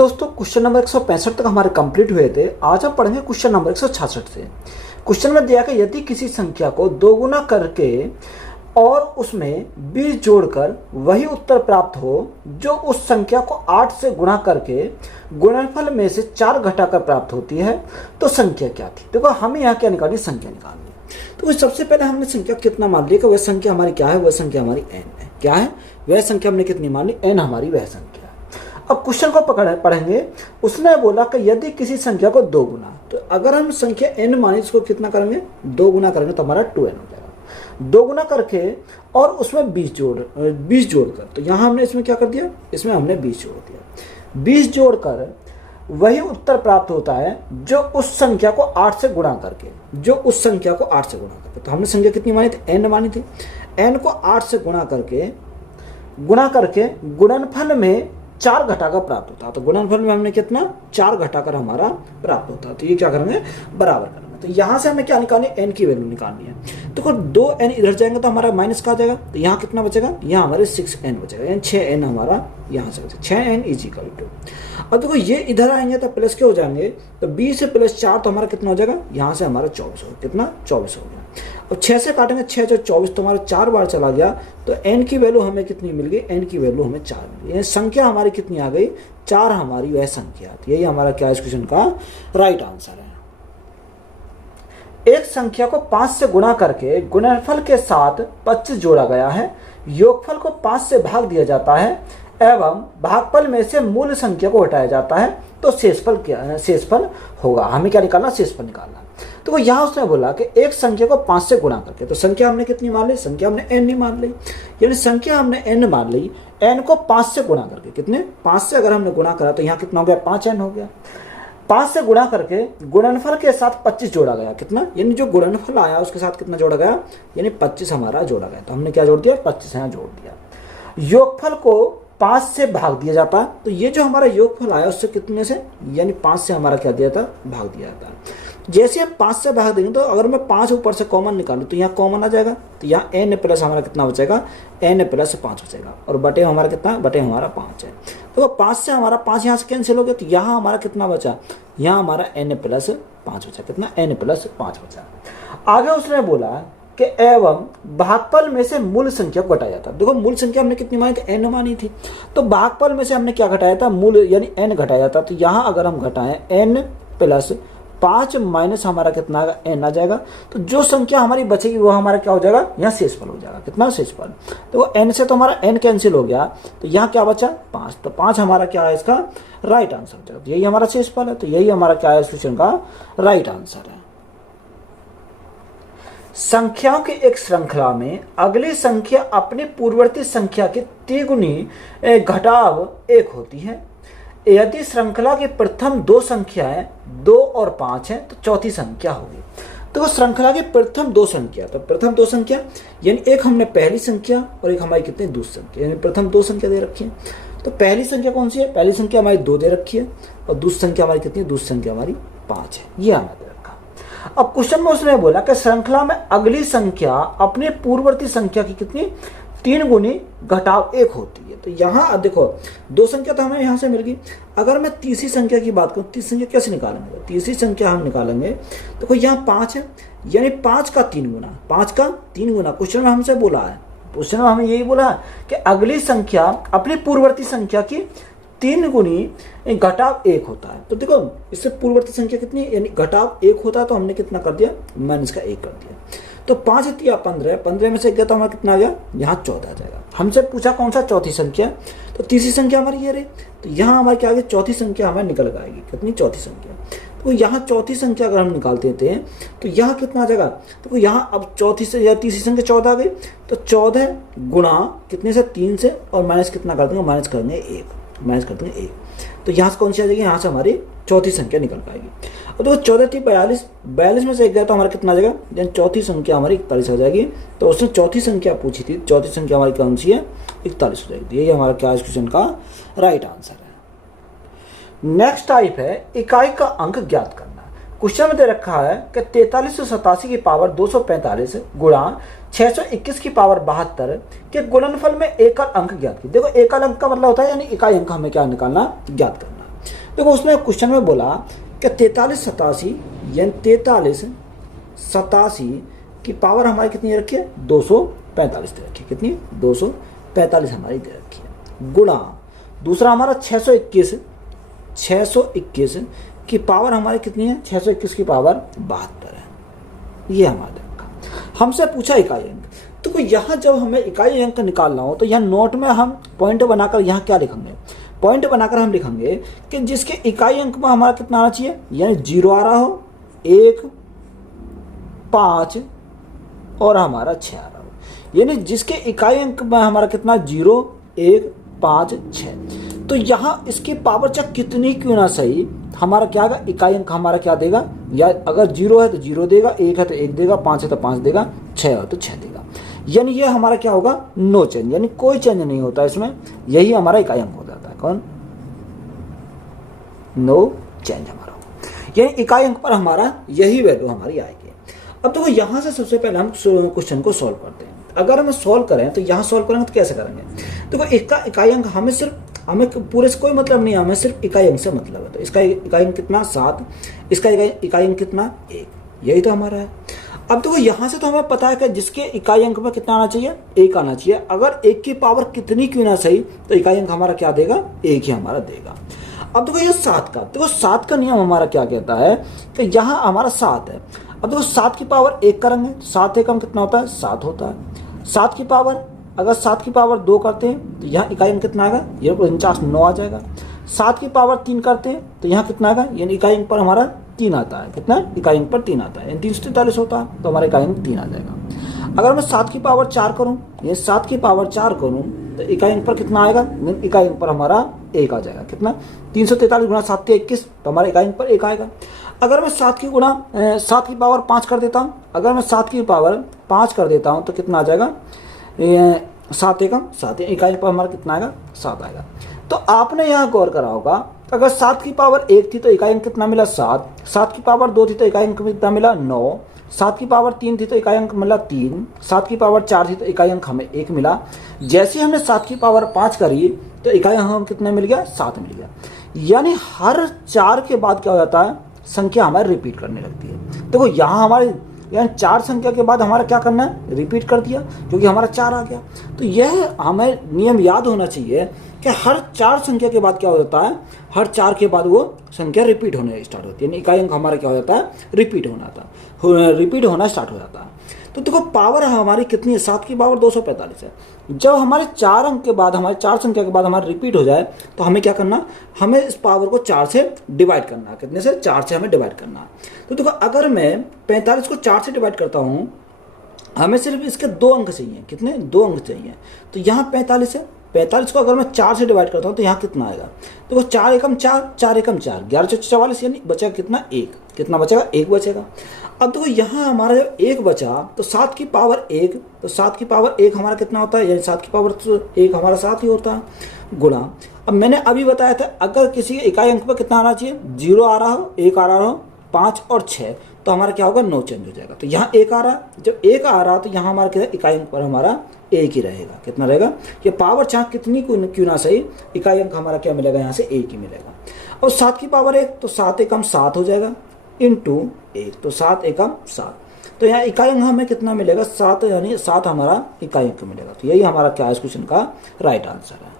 दोस्तों question number 165 तक हमारे कंप्लीट हुए थे। आज हम पढ़ेंगे क्वेश्चन नंबर 166 से। क्वेश्चन में दिया कि यदि किसी संख्या को दोगुना करके और उसमें 20 जोड़कर वही उत्तर प्राप्त हो जो उस संख्या को 8 से गुणा करके गुणनफल में से 4 घटाकर प्राप्त होती है, तो संख्या क्या थी। देखो हमें यहाँ क्या निकालनी, संख्या निकालनी। तो सबसे पहले हमने संख्या कितना मान लिया कि वह संख्या हमारी क्या है, वह संख्या हमारी n है। क्या है वह संख्या, हमने कितनी मान ली, n हमारी वह संख्या। अब क्वेश्चन को पढ़ेंगे। उसने बोला कि यदि किसी संख्या को 2 गुना, तो अगर हम संख्या n माने इसको कितना करेंगे, 2 गुना करेंगे तो हमारा 2n हो जाएगा। 2 गुना करके और उसमें 20 जोड़कर, तो यहाँ हमने इसमें क्या कर दिया, इसमें हमने 20 जोड़ दिया। 20 जोड़कर वही उत्तर प्राप्त होता है जो उस संख्या को 8 से गुणा करके, जो उस संख्या को 8 से गुणा करके। तो हमने संख्या कितनी मानी थी, n मानी थी। n को 8 से गुणा करके गुणनफल में 4 घटाकर प्राप्त होता है। तो गुणनफल में हमने कितना, 4 घटाकर हमारा प्राप्त होता है। तो ये क्या करेंगे, बराबर करेंगे। तो यहाँ से हमें क्या निकालनी है, n की वैल्यू निकालनी है। तो 2n इधर जाएंगे तो हमारा माइनस का आ जाएगा, तो यहाँ कितना बचेगा, यहाँ हमारे 6n बचेगा, यानी 6n हमारा यहाँ से बचेगा। 6n इज इक्वल टू, अब देखो ये इधर आएंगे तो प्लस के हो जाएंगे, तो 20 से प्लस 4 तो हमारा कितना हो जाएगा, यहाँ से हमारा 24 हो, कितना 24 हो गया। अब 6 से काटेंगे, 6 जो 24 तो हमारा 4 बार चला गया, तो n की वैल्यू हमें कितनी मिल गई, n की वैल्यू हमें 4 मिल गई। संख्या हमारी कितनी आ गई, 4 हमारी वह संख्या थी। यही हमारा क्या इस क्वेश्चन का राइट आंसर है। एक संख्या को 5 से गुणा करके गुणनफल के साथ 25 जोड़ा गया है, योगफल को 5 से भाग दिया जाता है एवं भागफल में से मूल संख्या को हटाया जाता है, तो शेषफल होगा। हमें क्या निकालना, शेषफल निकालना। तो यहाँ उसने बोला कि एक संख्या को 5 से गुणा करके, तो संख्या हमने कितनी मान ली, संख्या हमने n नहीं मान ली, यानी संख्या हमने n मान ली। n को 5 से गुणा करके, कितने, 5 से अगर हमने गुणा करा तो यहाँ कितना हो गया, 5n हो गया। 5 से गुणा करके गुणनफल के साथ 25 जोड़ा गया, कितना, यानी जो गुणनफल आया उसके साथ कितना जोड़ा गया, यानी 25 हमारा जोड़ा गया। तो हमने क्या जोड़ दिया, 25 यहाँ जोड़ दिया। योगफल को 5 से भाग दिया जाता, तो ये जो हमारा योगफल आया उससे कितने से, यानी 5 से हमारा क्या दिया था, भाग दिया था। जैसे हम 5 से भाग देंगे तो अगर मैं 5 ऊपर से कॉमन निकालूं तो यहाँ कॉमन आ जाएगा, तो यहाँ n प्लस हमारा कितना बचेगा, n प्लस 5 बचेगा, और बटे हमारा कितना, बटे हमारा 5 है। तो 5 से हमारा 5 यहाँ से कैंसिल हो गया, तो यहाँ हमारा कितना बचा, यहाँ हमारा n प्लस 5 बचा, कितना, n प्लस 5 बचा। आगे उसने बोला कि एवं भागफल में से मूल संख्या को घटाया जाता। देखो मूल संख्या हमने कितनी मानी थी, n मानी थी, तो भागफल में से हमने क्या घटाया था, मूल यानी n घटाया जाता। तो यहाँ अगर हम घटाएं n प्लस 5 माइनस हमारा कितना आएगा, n आ जाएगा। तो जो संख्या हमारी बचेगी वो हमारा क्या हो जाएगा, यहाँ शेषफल हो जाएगा, कितना, शेषफल। तो n से तो हमारा n कैंसिल हो गया, तो यहाँ क्या बचा, 5। तो 5 हमारा क्या है, इसका राइट आंसर हो जाएगा। तो यही हमारा शेषफल है, तो यही हमारा क्या है इस क्वेश्चन का राइट आंसर है। संख्याओं की एक श्रृंखला में अगली संख्या अपनी पूर्ववर्ती संख्या की तिगुनी घटाव 1 होती है। यदि श्रृंखला की प्रथम 2 संख्याएं 2 और 5 हैं, तो चौथी संख्या होगी। तो श्रृंखला की प्रथम 2 संख्या, तो प्रथम 2 संख्या यानी एक हमने पहली संख्या और एक हमारी कितनी, दूसरी संख्या, यानी प्रथम 2 संख्या दे रखी है। तो पहली संख्या कौन सी है, पहली संख्या हमारी 2 दे रखी है, और दूसरी संख्या हमारी कितनी, दूसरी संख्या हमारी 5 है। ये हमें दे रखा। अब क्वेश्चन में उसने बोला कि श्रृंखला में अगली संख्या अपने पूर्ववर्ती संख्या की कितनी, 3 गुनी घटाव 1 होती है। तो यहाँ देखो 2 संख्या तो हमें यहाँ से मिल गई। अगर मैं तीसरी संख्या की बात करूँ, तीसरी संख्या कैसे निकालेंगे, तीसरी संख्या हम निकालेंगे, देखो यहाँ 5 है, यानी 5 का 3 गुना, 5 का 3 गुना। क्वेश्चन में हमसे बोला है, क्वेश्चन में हमें यही बोला है कि अगली संख्या अपनी पूर्ववर्ती संख्या की 3 गुनी घटाव 1 होता है। तो देखो इससे पूर्ववर्ती संख्या कितनी, यानी घटाव 1 होता है, तो हमने कितना कर दिया, माइनस का 1 कर दिया। तो 5 या 15, 15 में से गया तो हमारा कितना आ गया, यहाँ 14 आ जाएगा। हमसे पूछा कौन सा, चौथी संख्या, तो तीसरी संख्या हमारी ये रही, तो यहाँ हमारे क्या आ गया, चौथी संख्या हमारी निकल आएगी, कितनी, चौथी संख्या। तो यहाँ चौथी संख्या अगर हम निकालते थे तो यहाँ कितना आ जाएगा, तो यहाँ अब चौथी से या तीसरी संख्या 14 आ गई, तो 14 गुणा कितने से, 3 से, और माइनस कितना कर देंगे, माइनस कर देंगे 1, माइनस कर देंगे 1। तो यहाँ से कौन सी आ जाएगी, यहाँ से हमारी चौथी संख्या निकल पाएगी। और तो 14 थी 42, 42 में से 1 गया तो हमारा कितना आ जाएगा, यानी चौथी संख्या हमारी 41 हो जाएगी। तो उसने चौथी संख्या पूछी थी, चौथी संख्या हमारी कौन सी है, 41 हो जाएगी। यही हमारा क्या इस क्वेश्चन का राइट आंसर है। नेक्स्ट टाइप है इकाई का अंक ज्ञात करना। क्वेश्चन में दे रखा है कि 4387 की पावर 245 गुणा 621 की पावर 72 के गुणनफल में एकल अंक ज्ञात की। देखो एकल अंक का मतलब होता है यानी इकाई अंक हमें क्या निकालना, ज्ञात करना। देखो उसमें क्वेश्चन में बोला कि 4387 यानी 4387 की पावर हमारी कितनी रखी है, 245 दे रखी है। कितनी, 245 हमारी दे रखी है, गुणा दूसरा हमारा 621 की पावर हमारी कितनी है, 621 की पावर 72 है। ये हमारा रखा। हमसे पूछा इकाई अंक, तो यहाँ जब हमें इकाई अंक निकालना हो तो यहाँ नोट में हम पॉइंट बनाकर यहाँ क्या लिखेंगे, पॉइंट बनाकर हम लिखेंगे कि जिसके इकाई अंक में हमारा कितना आना चाहिए, यानी 0 आ रहा हो, 1, 5 और हमारा 6 आ रहा हो। यानी जिसके इकाई अंक में हमारा कितना, 0, 1, 5, 6। तो यहाँ इसकी पावर चाहे कितनी क्यों ना सही, हमारा क्या आएगा, इकाई अंक हमारा क्या देगा, या अगर 0 है तो 0 देगा, 1 है तो 1 देगा, 5 है तो 5 देगा, 6 है तो 6 देगा। यानी ये हमारा क्या होगा, नो चेंज, यानी कोई चेंज नहीं होता इसमें, यही हमारा इकाई अंक हो जाता है। कौन, नो चेंज हमारा, यानी इकाई अंक पर हमारा यही वैल्यू हमारी आएगी। अब देखो यहाँ से सबसे पहले हम क्वेश्चन को सॉल्व करते हैं। अगर हम सॉल्व करें तो यहाँ सॉल्व करेंगे तो कैसे करेंगे, देखो इसका इकाई अंक हमें पूरे से कोई मतलब नहीं है, हमें सिर्फ इकाई अंक से मतलब है। तो इसका इकाई अंक कितना, 7, इसका इकाई अंक कितना, 1, यही तो हमारा है। अब देखो यहाँ से तो हमें पता है कि जिसके इकाई अंक में कितना आना चाहिए, 1 आना चाहिए। अगर 1 की पावर कितनी क्यों ना सही, तो इकाई अंक हमारा क्या देगा, 1 ही हमारा देगा। अब देखो ये 7 का, देखो 7 का नियम हमारा क्या कहता है कि यहाँ हमारा 7 है। अब देखो 7 की पावर 1 करेंगे, 7 एकम कितना होता है, 7 होता है। 7 की पावर, अगर 7 की पावर 2 करते हैं तो यहाँ इकाई अंक कितना आएगा, ये 49, 9 आ जाएगा। 7 की पावर 3 करते हैं तो यहाँ कितना आएगा, यानी इकाई अंक पर हमारा 3 आता है। कितना, इकाई अंक पर 3 आता है, यानी 343 होता है, तो हमारा इकाई अंक 3 आ जाएगा। अगर मैं 7 की पावर 4 करूँ, ये 7 की पावर 4 करूँ तो इकाई अंक पर कितना आएगा, इकाई अंक पर हमारा 1 आ जाएगा। कितना, 343 गुणा 7 के 21, तो हमारे इकाई अंक पर 1 आएगा। अगर मैं 7 की पावर 5 कर देता हूँ, अगर मैं 7 की पावर 5 कर देता हूँ तो कितना आ जाएगा, 7 एकम 7, इकाई पर हमारा कितना आएगा, 7 आएगा। तो आपने यहाँ गौर करा होगा, अगर 7 की पावर 1 थी तो इकाई अंक कितना मिला, 7, 7 की पावर 2 थी तो इकाई अंक कितना मिला, 9, 7 की पावर 3 थी तो इकाई अंक मिला 3, 7 की पावर 4 थी तो इकाई अंक हमें 1 मिला। जैसे ही हमने 7 की पावर 5 करी तो इकाई अंक हमें कितना मिल गया, 7 मिल गया। यानी हर 4 के बाद क्या हो जाता है, संख्या हमारी रिपीट करने लगती है। देखो यहाँ हमारे यानी 4 संख्या के बाद हमारा क्या करना है, रिपीट कर दिया, क्योंकि हमारा 4 आ गया। तो यह हमें नियम याद होना चाहिए कि हर 4 संख्या के बाद क्या हो जाता है, हर 4 के बाद वो संख्या रिपीट होने स्टार्ट होती है, यानी इकाई अंक हमारा क्या हो जाता है, रिपीट होना स्टार्ट हो जाता है। तो देखो पावर हमारी कितनी है, 7 की पावर 245 है। जब हमारे 4 अंक के बाद, हमारे 4 संख्या के बाद हमारा रिपीट हो जाए तो हमें क्या करना, हमें इस पावर को 4 से डिवाइड करना है। कितने से, 4 से हमें डिवाइड करना है। तो देखो अगर मैं 45 को 4 से डिवाइड करता हूँ, हमें सिर्फ इसके 2 अंक चाहिए। कितने, 2 अंक चाहिए। तो यहाँ 45 है, 45 को अगर मैं 4 से डिवाइड करता हूँ तो यहाँ कितना आएगा, देखो 4 एकम 4, 4 एकम 4, 11 × 44, यानी बचेगा कितना, 1। कितना बचेगा, 1 बचेगा। अब देखो यहाँ हमारा जब 1 बचा तो 7 की पावर 1, तो 7 की पावर 1 हमारा कितना होता है, यानी 7 की पावर 1 हमारा 7 ही होता है, गुणा। अब मैंने अभी बताया था अगर किसी के इकाई अंक पर कितना आना चाहिए, 0 आ रहा हो, 1 आ रहा हो, 5 और 6, तो हमारा क्या होगा, नो चेंज हो जाएगा। तो यहाँ 1 आ रहा है, जब 1 आ रहा है तो यहाँ हमारा क्या है, इकाई अंक पर हमारा 1 ही रहेगा। कितना रहेगा, ये पावर चाहे कितनी क्यों ना सही, इकाई अंक हमारा क्या मिलेगा, यहाँ से 1 ही मिलेगा। और 7 की पावर 1, तो 7 एकम 7 हो जाएगा, इंटू 1, तो 7 एकम 7। तो यहाँ इकाई अंक हमें कितना मिलेगा, 7, यानी 7 हमारा इकाई अंक मिलेगा। तो यही हमारा क्या है, इस क्वेश्चन का राइट आंसर है।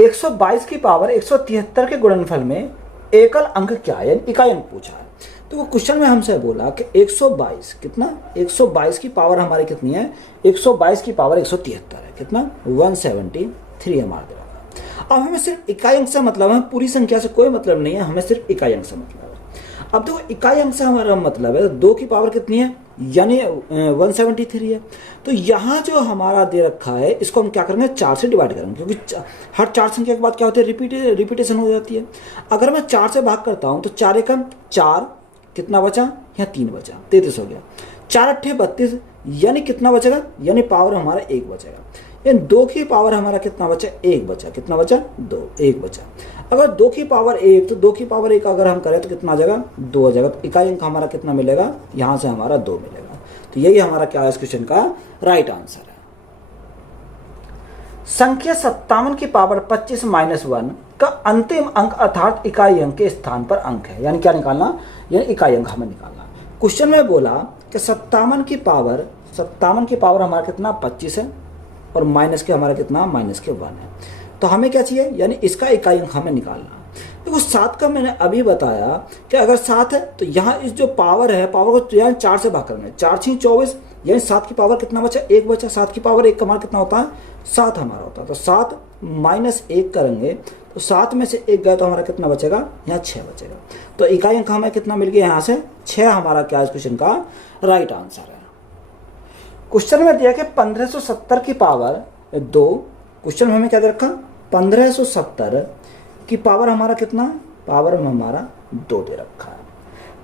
122 की पावर 173 के गुणनफल में एकल अंक क्या है, यानी इकाई अंक पूछा है। तो वो क्वेश्चन में हमसे बोला कि 122 कितना, 122 की पावर हमारी कितनी है, 122 की पावर 173 है। कितना, 173 हमारा देगा। अब हमें सिर्फ इकाई अंक से मतलब है, पूरी संख्या से कोई मतलब नहीं है, हमें सिर्फ इकाई अंक से मतलब है। अब देखो इकाई अंक से हमारा मतलब है 2 की पावर कितनी है, यानी 173 है। तो यहाँ जो हमारा दे रखा है इसको हम क्या करेंगे, 4 से डिवाइड करेंगे, क्योंकि हर 4 संख्या के बाद क्या होती है, रिपीटेशन हो जाती है। अगर मैं 4 से भाग करता हूँ तो 4 एकम 4, कितना बचा, यहाँ 3 बचा, 33 हो गया। 4 अट्ठे 32, यानी कितना बचेगा, यानी पावर हमारा 1 बचेगा। यानी 2 की पावर हमारा कितना बचा, 1 बचा। कितना बचा, 2, 1 बचा। अगर 2 की पावर 1, तो 2 की पावर 1 अगर हम करें तो कितना आ जाएगा, 2 आ जाएगा। तो इकाई अंक हमारा कितना मिलेगा, यहाँ से हमारा 2 मिलेगा। तो यही हमारा क्या है, इस क्वेश्चन का राइट आंसर है। संख्या 57 की पावर 25 - 1 का का अंतिम अंक अर्थात इकाई अंक के स्थान पर अंक है। यानी क्या निकालना, यानी इकाई अंक हमें निकालना। क्वेश्चन में बोला कि 57 की पावर हमारा कितना 25 है और माइनस के हमारा कितना माइनस के 1 है। तो हमें क्या चाहिए, यानी इसका इकाई अंक हमें निकालना। देखो 7 का मैंने अभी बताया कि अगर 7 है तो यहाँ इस जो पावर है, पावर को यहाँ 4 से भाग करना है, 4 6 24, यानी 7 की पावर कितना बचा, 1 बचा। 7 की पावर 1 का मान कितना होता है, 7 हमारा होता है। तो 7 माइनस 1 करेंगे तो 7 में से 1 गया तो हमारा कितना बचेगा, यहाँ 6 बचेगा। तो इकाई अंक हमें कितना मिल गया, यहाँ से 6 हमारा क्या इस क्वेश्चन का राइट आंसर है। क्वेश्चन में दिया कि 1570 की पावर 2, क्वेश्चन में हमें क्या दे रखा, 1570 की पावर हमारा कितना, पावर में हमारा 2 दे रखा है,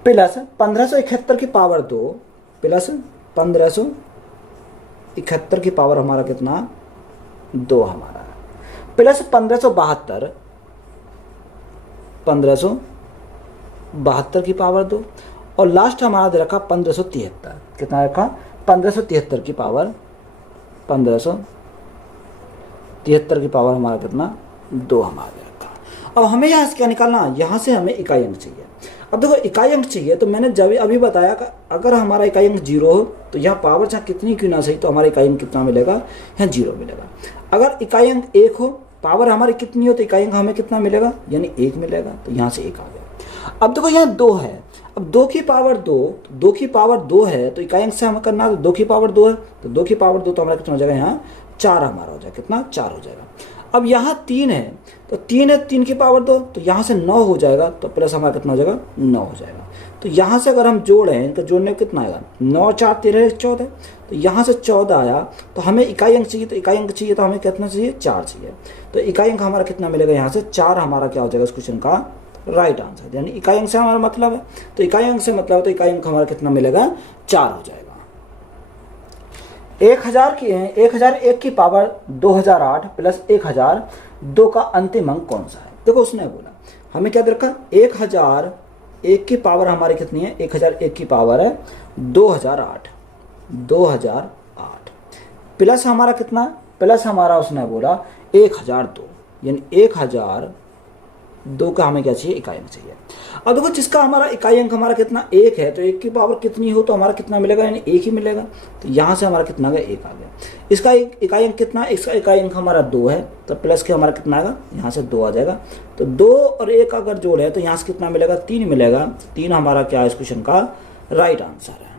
प्लस 1571 की पावर 2 प्लस 1571 की पावर हमारा कितना 2 हमारा है, प्लस 1572 की पावर 2 और लास्ट हमारा दे रखा 1573, कितना रखा 1573 की पावर 1573 की पावर हमारा कितना 2 हमारा दे रखा। अब हमें यहाँ से क्या निकालना, यहाँ से हमें इकाई अंक चाहिए। अब देखो इकाई अंक चाहिए तो मैंने जब अभी बताया कि अगर हमारा इकाई अंक 0 हो तो यहाँ पावर चाहे कितनी क्यों ना सही तो हमारा इकाई अंक कितना मिलेगा, यहाँ 0 मिलेगा। अगर इकाई अंक 1 हो, पावर हमारी कितनी हो तो इकाई अंक हमें कितना मिलेगा, यानी 1 मिलेगा। तो यहाँ से 1 आ गया। अब देखो यहाँ 2 है, अब 2 की पावर 2 है तो इकाई अंक से हमें करना है, तो 2 की पावर 2 है तो 2 की पावर 2 तो हमारा कितना हो जाएगा, यहाँ 4 हमारा हो जाएगा, कितना 4 हो जाएगा। अब यहाँ 3 है तो 3 है, 3 की पावर 2 तो यहाँ से 9 हो जाएगा, तो प्लस हमारा कितना हो जाएगा 9 हो जाएगा। तो यहाँ से अगर हम जोड़ें, इनका जोड़ने में कितना आएगा, 9 4 13 14, तो यहाँ से 14 आया। तो हमें इकाई अंक चाहिए, तो इकाई अंक चाहिए तो हमें कितना चाहिए, 4 चाहिए। तो इकाई अंक हमारा कितना मिलेगा, यहाँ से 4 हमारा क्या हो जाएगा इस क्वेश्चन का राइट आंसर। यानी इकाई अंक से हमारा मतलब है, तो इकाई अंक से मतलब है तो इकाई अंक हमारा कितना मिलेगा, 4 हो जाएगा। 1001 की पावर 2008 प्लस 1002 का अंतिम अंक कौन सा है। देखो उसने बोला हमें क्या दे रखा, 1001 की पावर हमारी कितनी है, 1001 की पावर है 2008 प्लस हमारा कितना, प्लस हमारा उसने बोला 1002, यानी 1002 का हमें क्या चाहिए, इकाई अंक चाहिए। अब देखो जिसका हमारा इकाई अंक हमारा कितना 1 है तो 1 की पावर कितनी हो तो हमारा कितना मिलेगा, यानी 1 ही मिलेगा। तो यहाँ से हमारा कितना आ गया, 1 आ गया। इसका इकाई अंक कितना, इसका इकाई अंक हमारा 2 है तो प्लस के हमारा कितना आएगा, यहाँ से 2 आ जाएगा। तो 2 और 1 अगर जोड़ है तो यहाँ से कितना मिलेगा, 3 मिलेगा। 3 हमारा क्या है इस क्वेश्चन का राइट आंसर है।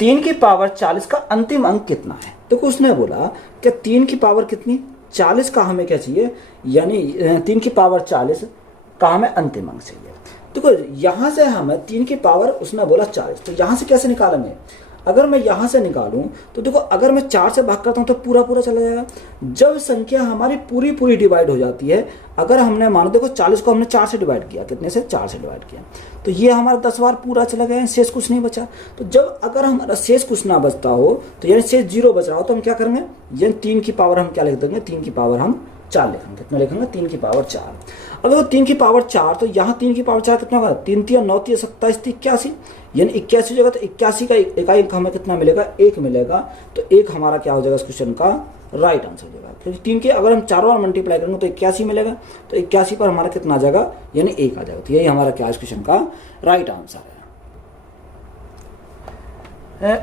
3 की पावर 40 का अंतिम अंक कितना है। देखो उसने बोला कि 3 की पावर कितनी 40 का हमें क्या चाहिए, यानी 3 की पावर 40 का हमें अंतिम अंक चाहिए। देखो यहाँ से हमें 3 की पावर उसने बोला 40, तो यहाँ से कैसे निकालेंगे। अगर मैं यहाँ से निकालूं तो देखो अगर मैं 4 से भाग करता हूँ तो पूरा पूरा चला जाएगा। जब संख्या हमारी पूरी पूरी डिवाइड हो जाती है, अगर हमने मानो देखो 40 को हमने 4 से डिवाइड किया, कितने से 4 से डिवाइड किया, तो ये हमारा 10 बार पूरा चला गया, शेष कुछ नहीं बचा। तो जब अगर हमारा शेष कुछ ना बचता हो तो यानी शेष 0 बच रहा हो तो हम क्या करेंगे, यानी 3 की पावर हम क्या लिख देंगे, 3 की पावर हम 4 लिखेंगे। कितना लिखेंगे, 3 की पावर 4। अब देखो 3 की पावर 4 तो यहाँ 3 की पावर 4 कितना होगा, 3 3 9 3 27 81, यानी 81 हो जाएगा। तो 81 का इकाई अंक हमें कितना मिलेगा, 1 मिलेगा। तो 1 हमारा क्या हो जाएगा इस क्वेश्चन का राइट आंसर हो जाएगा, क्योंकि 3 के अगर हम 4 बार मल्टीप्लाई करेंगे तो 81 मिलेगा। तो 81 पर हमारा कितना आ जाएगा, यानी 1 आ जाएगा। तो यही हमारा क्या इस क्वेश्चन का राइट आंसर है।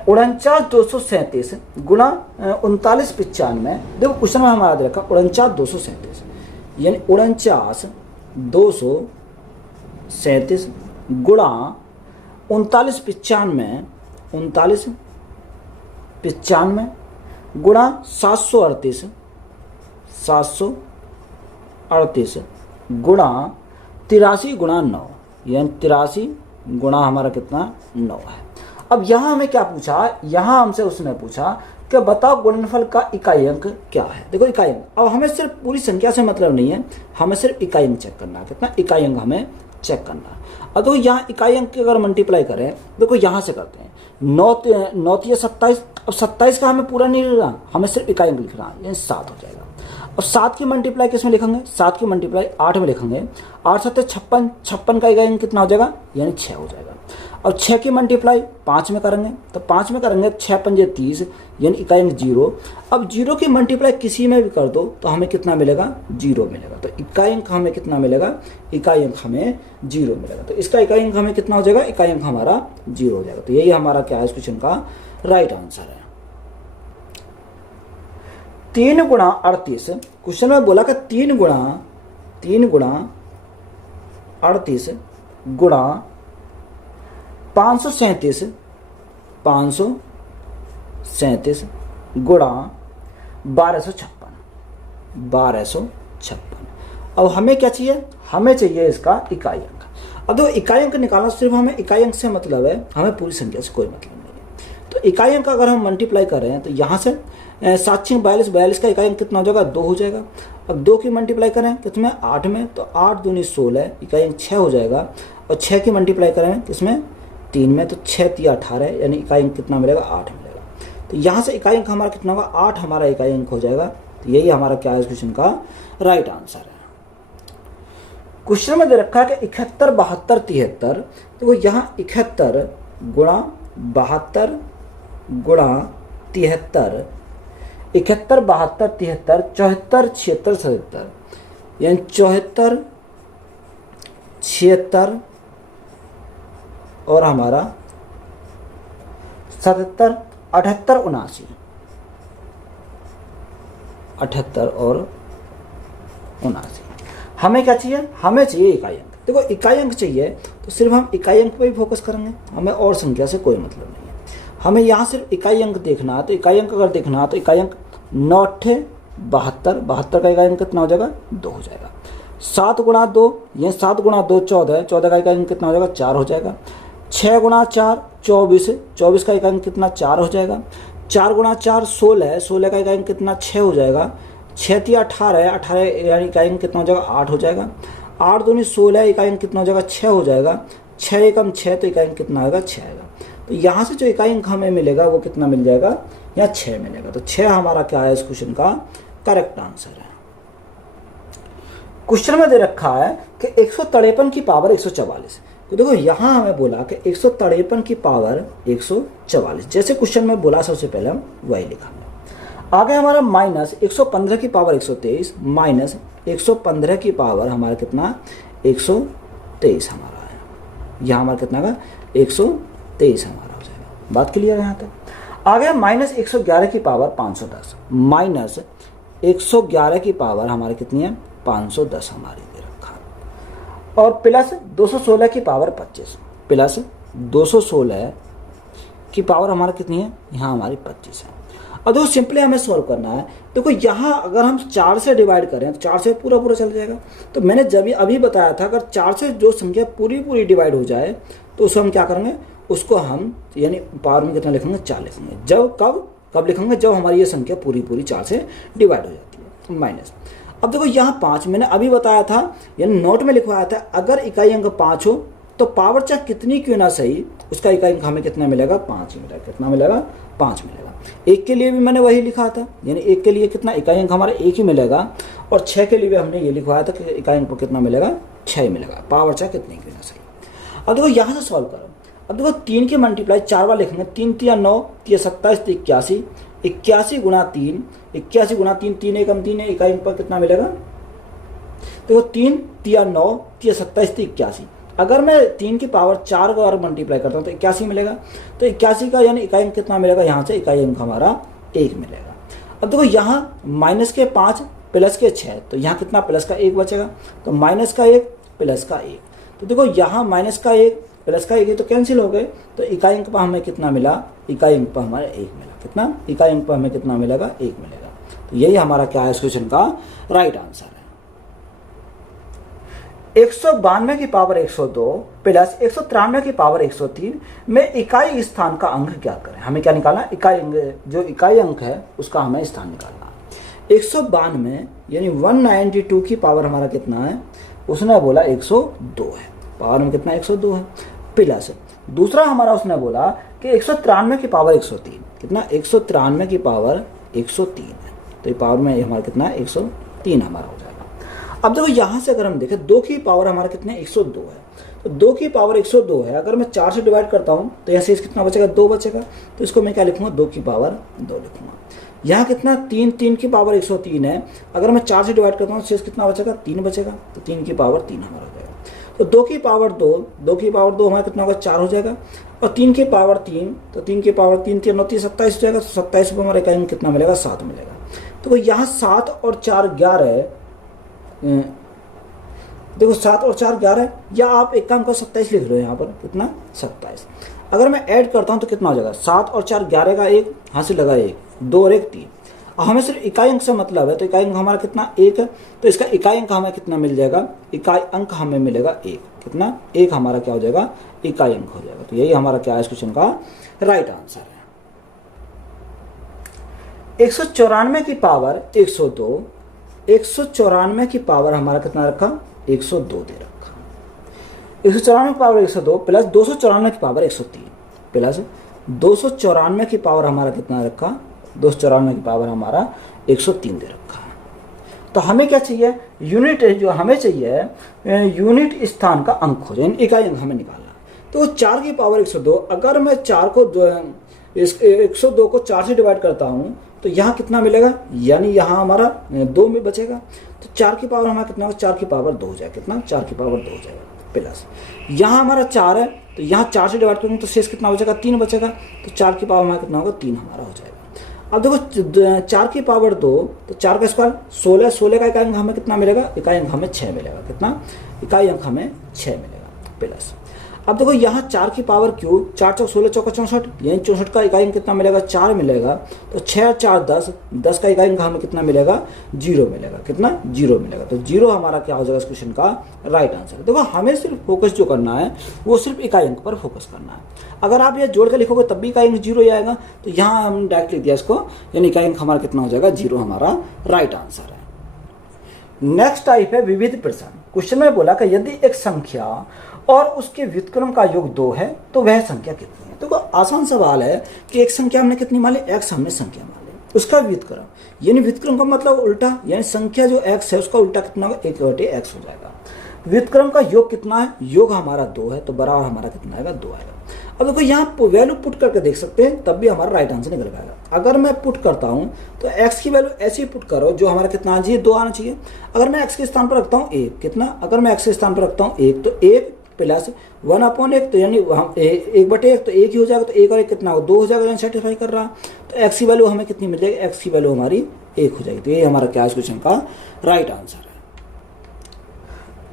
49,237 गुणा 39,95। देखो क्वेश्चन में हमारा दे रखा 49,237, यानी 49,237 गुणा 39,95 गुणा 738 गुणा 83 गुणा 9, यानी 83 गुणा हमारा कितना 9 है। अब यहाँ हमें क्या पूछा, यहाँ हमसे उसने पूछा कि बताओ गुणनफल का इकाई अंक क्या है। देखो इकाई अंक, अब हमें सिर्फ पूरी संख्या से मतलब नहीं है, हमें सिर्फ इकाई अंक चेक करना है, कितना इकाई अंक हमें चेक करना है। अब देखो यहाँ इकाई अंक की अगर मल्टीप्लाई करें, देखो यहाँ से करते हैं 9 3 27। अब 27 का हमें पूरा नहीं लिखना, हमें सिर्फ इकाई अंक लिखना है, यानी 7 हो जाएगा। अब 7 की मल्टीप्लाई किस में लिखेंगे, 7 की मल्टीप्लाई 8 में लिखेंगे। 8 7 56, 56 का इकाई अंक कितना हो जाएगा, यानी 6 हो जाएगा। और 6 की मल्टीप्लाई 5 में करेंगे, तो 5 में करेंगे 6 5 30, यानी इकाई अंक 0। अब 0 की मल्टीप्लाई किसी में भी कर दो तो हमें कितना मिलेगा, 0 मिलेगा। तो इकाई अंक हमें कितना मिलेगा, इकाई अंक हमें 0 मिलेगा। तो इसका इकाई अंक हमें कितना हो जाएगा, इकाई अंक हमारा 0 हो जाएगा। तो यही हमारा क्या है इस क्वेश्चन का राइट आंसर है। 3 गुणा 38, क्वेश्चन में बोला कि 3 गुणा 38 गुणा 537 गुणा 1256। अब हमें क्या चाहिए, हमें चाहिए इसका इकाई अंक। अब देखो इकाई अंक निकालना, सिर्फ हमें इकाई अंक से मतलब है, हमें पूरी संख्या से कोई मतलब नहीं है। तो इकाई अंक अगर हम मल्टीप्लाई कर रहे हैं तो यहाँ से 7×42 का इकाई अंक कितना हो जाएगा, 2 हो जाएगा। अब 2 की मल्टीप्लाई करें किसमें, 8 में, तो 8 दूनी 16, इकाई अंक 6 हो जाएगा। और 6 की मल्टीप्लाई करें किसमें, 3 में, तो 6 × 3 = 18, यानी इकाई अंक कितना मिलेगा, 8 मिलेगा। तो यहाँ से इकाई अंक हमारा कितना होगा, 8 हमारा इकाई अंक हो जाएगा। तो यही हमारा क्या है इस क्वेश्चन का राइट आंसर है। क्वेश्चन में दे रखा है कि 71, 72, 73। तो यहाँ 71 गुणा 72 गुणा 73, 71, 72, 73, 74, 76, 77, यानी 74, 76 और हमारा 77, 78, 79, 78 और 79। हमें क्या चाहिए, हमें चाहिए इकाई अंक। देखो इकाई अंक चाहिए तो सिर्फ हम इकाई अंक पे ही फोकस करेंगे, हमें और संख्या से कोई मतलब नहीं है। हमें यहाँ सिर्फ इकाई अंक देखना है। तो इकाई अंक अगर देखना है तो इकाई अंक 9 × 72, 72 का इकाई अंक कितना हो जाएगा, 2 हो जाएगा। 7 × 2, ये 7 × 2 14, 14 का इकाई अंक कितना हो जाएगा, 4 हो जाएगा। 6 × 4 24, 24 का इकाई अंक कितना, 4 हो जाएगा। 4 × 4 16, 16 का इकाई अंक कितना, 6 हो जाएगा। 6 × 3 = 18, 18 यानी इकाई अंक कितना हो जाएगा, 8 हो जाएगा। 8 दूनी 16, इकाई अंक कितना हो जाएगा, 6 हो जाएगा। 6 एकम 6, तो इकाई अंक कितना आएगा, 6 आएगा। तो यहाँ से जो इकाई अंक हमें मिलेगा वो कितना मिल जाएगा, यहाँ 6 मिलेगा। तो 6 हमारा क्या है इस क्वेश्चन का करेक्ट आंसर है। क्वेश्चन में दे रखा है कि 153 की पावर 144। तो देखो यहाँ हमें बोला कि 153 की पावर 144, जैसे क्वेश्चन में बोला सबसे पहले हम वही लिखा। आगे हमारा माइनस 115 की पावर 123, माइनस 115 की पावर हमारा कितना, 123 हमारा है। यहाँ हमारा कितना का 123 हमारा हो जाएगा। बात क्लियर है यहाँ तक। आगे माइनस 111 की पावर 510, माइनस 111 की पावर हमारी कितनी है, 510 हमारी दे रखा है। और प्लस 216 की पावर 25, प्लस 216 की पावर हमारा कितनी है, यहाँ हमारी 25 है। अब देखो सिंपली हमें सॉल्व करना है। देखो यहाँ अगर हम 4 से डिवाइड करें तो 4 से पूरा पूरा चल जाएगा। तो मैंने जब अभी बताया था अगर 4 से जो संख्या पूरी पूरी डिवाइड हो जाए तो उसको हम क्या करेंगे, उसको हम यानी पावर में कितना लिखेंगे, 4 लिखेंगे। जब कब लिखेंगे, जब हमारी ये संख्या पूरी पूरी 4 से डिवाइड हो जाती है। माइनस, अब देखो यहाँ 5 मैंने अभी बताया था, यानी नोट में लिखवाया था, अगर इकाई अंक 5 हो तो पावर चाहे कितनी क्यों ना सही, उसका इकाई अंक हमें कितना मिलेगा, 5 ही मिलेगा। कितना मिलेगा, 5 मिलेगा। 1 के लिए भी मैंने वही लिखा था, यानी 1 के लिए कितना इकाई अंक हमारा 1 ही मिलेगा। और 6 के लिए भी हमने ये लिखवाया था कि इकाई अंक कितना मिलेगा, 6 ही मिलेगा, पावर चाहे कितनी क्यों ना सही। अब देखो यहाँ से सॉल्व करो। अब देखो 3 की मल्टीप्लाई 4 बार लिखेंगे, 3 × 3 = 9, 3 × 27 = 81, 81 × 3, 81 × 3, 3 एकम 3 है, इकाई अंक पर कितना मिलेगा। देखो 3 × 3 = 9, 3 × 27 = 81। अगर मैं 3 की पावर 4 को और मल्टीप्लाई करता हूँ तो 81 मिलेगा। तो 81 का यानी इकाई अंक कितना मिलेगा, यहाँ से इकाई अंक हमारा 1 मिलेगा। अब देखो यहाँ माइनस के 5 प्लस के 6, तो यहाँ कितना प्लस का 1 बचेगा। तो माइनस का 1 प्लस का 1, तो देखो यहाँ माइनस का 1 प्लस का 1 तो कैंसिल हो गए। तो इकाई अंक पर हमें कितना मिला, इकाई अंक पर हमारे 1 मिला। कितना, इकाई अंक पर हमें कितना मिलेगा, 1 मिलेगा। तो यही हमारा क्या है इस क्वेश्चन का राइट आंसर है। 192 की पावर 102 प्लस 193 की पावर 103 में इकाई स्थान का अंक क्या करें। हमें क्या निकालना, इकाई अंक, जो इकाई अंक है उसका हमें स्थान निकालना है। 192 यानी 192 की पावर हमारा कितना है, उसने बोला 102 है, पावर में कितना 102 है। प्लस दूसरा हमारा उसने बोला कि 193 की पावर 103, कितना 193 की पावर 103 है। तो ये पावर में हमारा कितना है 103 हमारा हो जाएगा। अब देखो यहाँ से अगर हम देखें 2 की पावर हमारा कितने 102 है, तो 2 की पावर 102 है, अगर मैं 4 से डिवाइड करता हूँ तो यहाँ से कितना बचेगा 2 बचेगा, तो इसको मैं क्या लिखूंगा 2 की पावर 2 लिखूंगा। यहाँ कितना 3 की पावर 103 है, अगर मैं 4 से डिवाइड करता हूँ तो कितना बचेगा 3 बचेगा, तो 3 की पावर 3 हमारा हो जाएगा। तो 2 की पावर 2 हमारा कितना होगा 4 हो जाएगा, और 3 की पावर 3, तो 3 की पावर 3 3 9 27 हो जाएगा, तो 27 पर हमारे इकाई में कितना मिलेगा 7 मिलेगा। तो यहाँ 7 और 4 11, देखो 7 और 4 11, या आप एक काम कर 27 लिख लो यहाँ पर, कितना 27। अगर मैं ऐड करता हूँ तो कितना हो जाएगा 7 और 4 11 का 1 हासिल लगा 1, 2 और 1 3। अब हमें सिर्फ इकाई अंक से मतलब है, तो इकाई अंक हमारा कितना 1 है, तो इसका इकाई अंक हमें कितना मिल जाएगा, इकाई अंक हमें मिलेगा 1, कितना 1 हमारा क्या हो जाएगा इकाई अंक हो जाएगा। तो यही हमारा क्या है इस क्वेश्चन का राइट आंसर है। 194 की पावर 102, 194 की पावर हमारा कितना रखा 102 दे रखा। 194 की पावर 102 प्लस 294 की पावर 103 प्लस 294 की पावर हमारा कितना रखा 294 की पावर हमारा 103 दे रखा। तो हमें क्या चाहिए, यूनिट जो हमें चाहिए यूनिट स्थान का अंक हो जाए, इकाई अंक हमें निकालना। तो 4 की पावर 102, अगर मैं 4 को 102 को 4 से डिवाइड करता हूँ तो यहाँ कितना मिलेगा, यानी यहाँ हमारा 2 में बचेगा, तो 4 की पावर हमारा कितना होगा 4 की पावर 2 हो जाएगा, कितना 4 की पावर 2 हो जाएगा प्लस यहाँ हमारा 4 है, तो यहाँ 4 से डिवाइड करेंगे तो शेष कितना बचेगा 3 बचेगा, तो 4 की पावर हमारा कितना होगा 3 हमारा हो जाएगा। अब देखो 4 की पावर 2, तो 4 का स्क्वायर 16, 16 का इकाई अंक हमें कितना मिलेगा, इकाई अंक हमें 6 मिलेगा, कितना इकाई अंक हमें 6 मिलेगा प्लस। अब देखो यहाँ 4 की पावर क्यूब, 4 चौक 16 चौका 64, यानी 64 का इकाई अंक कितना मिलेगा 4 मिलेगा, तो 6 4 10, 10 का इकाई अंक हमें कितना मिलेगा 0 मिलेगा, कितना 0 मिलेगा। तो 0 हमारा क्या हो जाएगा इस क्वेश्चन का राइट आंसर है। देखो हमें सिर्फ फोकस जो करना है वो सिर्फ इकाई अंक पर फोकस करना है। अगर आप ये जोड़ के लिखोगे तब भी इकाई अंक 0 ही आएगा, तो यहाँ हम डायरेक्ट लिख दिया इसको, यानी इकाई अंक हमारा कितना हो जाएगा 0 हमारा राइट आंसर है। नेक्स्ट टाइप है विविध प्रश्न। क्वेश्चन में बोला कि यदि एक संख्या और उसके व्युत्क्रम का योग 2 है तो वह संख्या कितनी है। तो आसान सवाल है कि एक संख्या हमने कितनी मान ली, x हमने संख्या मान ली, उसका व्युत्क्रम, यानी व्युत्क्रम का मतलब उल्टा, यानी संख्या जो x है उसका उल्टा कितना होगा 1/x हो जाएगा। व्युत्क्रम का योग कितना है, योग हमारा 2 है, तो बराबर हमारा कितना आएगा 2 आएगा। अब देखो यहाँ वैल्यू पुट करके देख सकते हैं, तब भी हमारा राइट आंसर निकल पाएगा। अगर मैं पुट करता हूँ तो x की वैल्यू ऐसी पुट करो जो हमारा कितना आना चाहिए 2 आना चाहिए। अगर मैं x के स्थान पर रखता हूँ 1, कितना, अगर मैं x के स्थान पर रखता हूँ 1, तो 1 प्लस 1/1, तो यानी 1/1, तो 1 ही हो जाएगा, तो 1 और 1 कितना हो 2 हो जाएगा, यानी सेटिस्फाई कर रहा। तो x की वैल्यू हमें कितनी मिल जाएगी, x की वैल्यू हमारी 1 हो जाएगी। तो ये हमारा क्या इस क्वेश्चन का राइट आंसर है।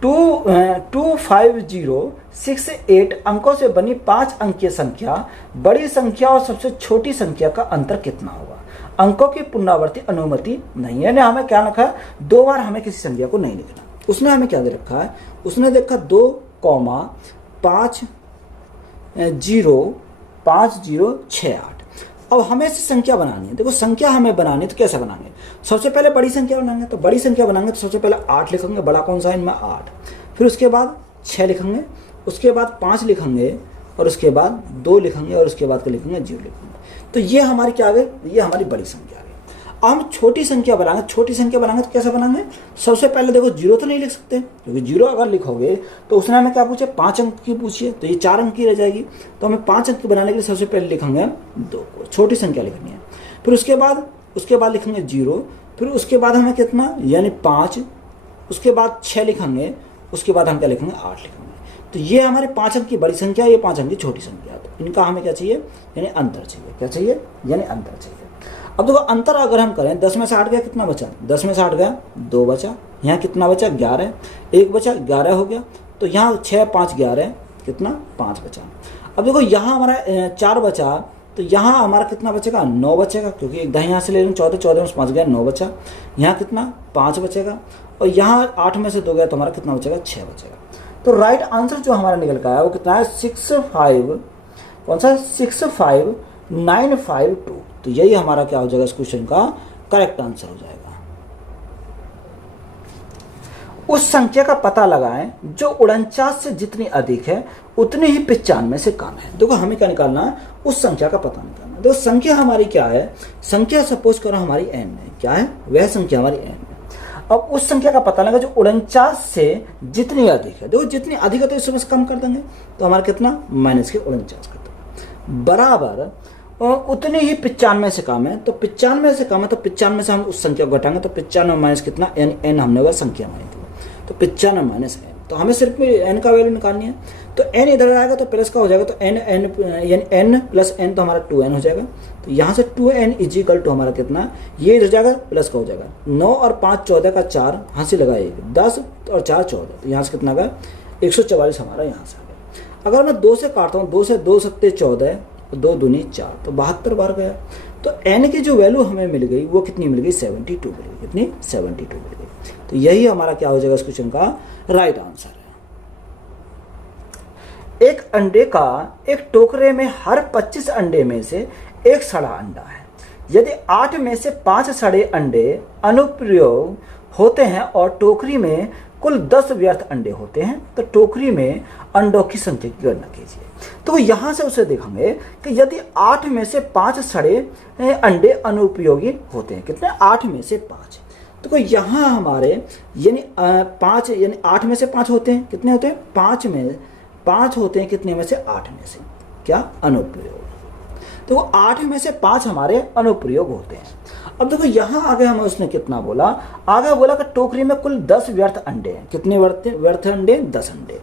25068 अंकों से बनी 5 अंकीय संख्या, बड़ी संख्या और सबसे छोटी संख्या का अंतर कितना होगा। अंकों की पुनरावृत्ति अनुमति नहीं है, हमें क्या लिखा है 2 बार हमें किसी संख्या को नहीं लिखना। उसने हमें क्या दे रखा है, उसने देखा 2,5,0,5068। अब हमें ऐसी संख्या बनानी है। देखो संख्या हमें बनानी है तो कैसे बनाएंगे, सबसे पहले बड़ी संख्या बनाएंगे। तो बड़ी संख्या बनाएंगे तो सबसे पहले 8 लिखेंगे, बड़ा कौन सा है इनमें 8, फिर उसके बाद 6 लिखेंगे, उसके बाद 5 लिखेंगे, और उसके बाद 2 लिखेंगे, और उसके बाद क्या लिखेंगे 0 लिखेंगे। तो ये हमारी क्या आ गई, ये हमारी बड़ी संख्या आ गई। अब हम छोटी संख्या बनाएंगे, छोटी संख्या बनाएंगे तो कैसे बनाएंगे, सबसे पहले देखो 0 तो नहीं लिख सकते, क्योंकि 0 अगर लिखोगे तो उसने हमें क्या पूछे 5 अंक की पूछिए, तो ये 4 अंक की रह जाएगी। तो हमें 5 अंक की बनाने के लिए सबसे पहले लिखेंगे 2 को, छोटी संख्या लिखनी है। फिर उसके बाद लिखेंगे 0, फिर उसके बाद हमें कितना यानी 5, उसके बाद 6 लिखेंगे, उसके बाद हम क्या लिखेंगे 8 लिखेंगे। तो ये हमारे 5 अंक की बड़ी संख्या, ये 5 अंक की छोटी संख्या। तो इनका हमें क्या चाहिए, यानी अंतर चाहिए। क्या चाहिए, यानी अंतर चाहिए। अब देखो अंतर अगर हम करें 10 में से 8 गया, कितना बचा, 10 में से 8 गया 2 बचा, यहाँ कितना बचा 11, 1 बचा 11 हो गया। तो यहाँ 6 5 11 कितना 5 बचा। अब देखो यहाँ हमारा 4 बचा, तो यहाँ हमारा कितना बचेगा 9 बचेगा, क्योंकि एक दही यहाँ से ले लें 14, 14 में 5 गया 9 बचा। यहाँ कितना 5 बचेगा, और यहाँ 8 में से 2 गया तो हमारा कितना बचेगा 6 बचेगा। तो राइट आंसर जो हमारा निकल का है वो कितना है 65, कौन सा 65952। तो यही हमारा क्या हो जाएगा इस क्वेश्चन का करेक्ट आंसर हो जाएगा। उस संख्या का पता लगाएं जो 49 से जितनी अधिक है उतनी ही 95 से कम है। देखो हमें क्या निकालना है, उस संख्या का पता निकालना। देखो संख्या हमारी क्या है, संख्या सपोज करो हमारी n है, क्या है वह संख्या हमारी n है। अब उस संख्या का पता लगा जो 49 से जितनी अधिक है। देखो जितनी अधिक है तो इसमें से कम कर देंगे, तो हमारा कितना माइनस के 49 कर देंगे, बराबर उतनी ही 95 से कम है। तो 95 से कम है तो 95 से हम उस संख्या को घटाएंगे, तो 95 माइनस कितना n हमने वह संख्या मानी थी, तो 95 माइनस n। तो हमें सिर्फ n का वैल्यू निकालनी है, तो n इधर आएगा तो प्लस का हो जाएगा, तो n प्लस n तो हमारा 2n हो जाएगा। तो यहाँ से 2n इजिकल टू हमारा कितना, ये इधर जाएगा प्लस का हो जाएगा, 9 और 5 14 का 4 हासिल लगाएगा, 10 और 4 14, तो यहाँ से कितना का 144 हमारा यहाँ से आ गया। अगर मैं 2 से काटता हूँ, 2 से 2 सत्ते 14, 2 दूनी 4, तो 72 बार गया। तो n की जो वैल्यू हमें मिल गई वो कितनी मिल गई, 72 मिल गई। कितनी, 72 मिल गई। तो यही हमारा क्या हो जाएगा इस क्वेश्चन का राइट आंसर है। एक अंडे का एक टोकरे में हर 25 अंडे में से एक सड़ा अंडा है। यदि 8 में से 5 सड़े अंडे अनुप्रयोग होते हैं और टोकरी में कुल 10 व्यर्थ अंडे होते हैं, तो टोकरी में अंडों की संख्या की गणना कीजिए। तो यहाँ से उसे देखेंगे कि यदि 8 में से 5 सड़े अंडे अनुपयोगी होते हैं, कितने, 8 में से 5, तो यहाँ हमारे यानी 5 यानी 8 में से 5 होते हैं, कितने होते हैं, 5 में 5 होते हैं, कितने में से, 8 में से, क्या, अनुप्रयोग। तो 8 में से 5 हमारे अनुप्रयोग होते हैं। अब देखो यहाँ आगे हमें उसने कितना बोला, आगे बोला कि टोकरी में कुल 10 व्यर्थ अंडे हैं। कितने व्यर्थ अंडे, 10 अंडे।